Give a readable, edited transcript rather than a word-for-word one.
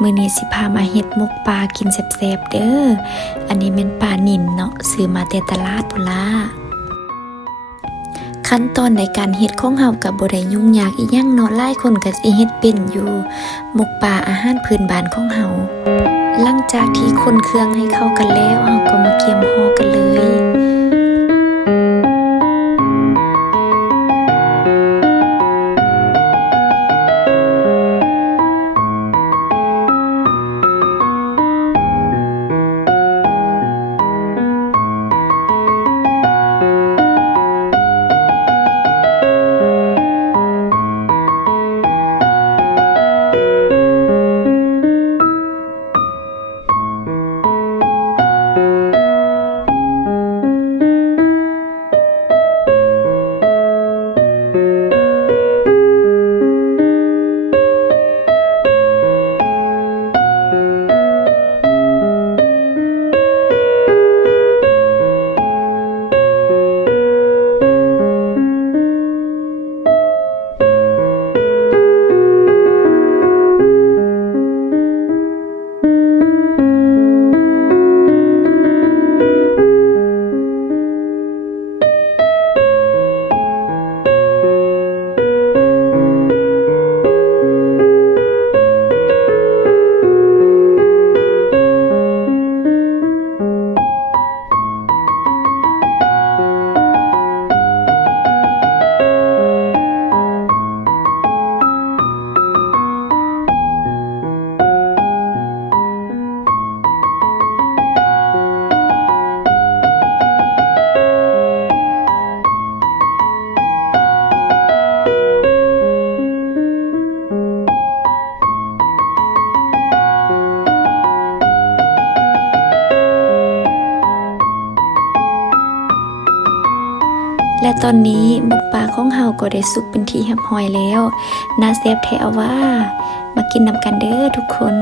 มื้อนี้สิพามาเฮ็ดหมกปลากินแซ่บๆเด้ออันนี้แม่นปลานิ่นเนาะซื้อมาแต่ตลาดพุ่นล่ะขั้นตอนในการเฮ็ดของเฮาก็บ่ได้ยุ่งยากอีหยังเนาะหลายคนก็สิเฮ็ดเป็นอยู่หมกปลาอาหารพื้นบ้านของเฮาหลังจากที่คนเครื่องให้เข้ากันแล้วเฮาก็มาเกียมห่อกันเลยและตอนนี้หมกปลาของเฮาก็ได้สุกเป็นที่เรียบร้อยแล้วน่าแซ่บแท้ว่ามากินนำกันเด้อทุกคน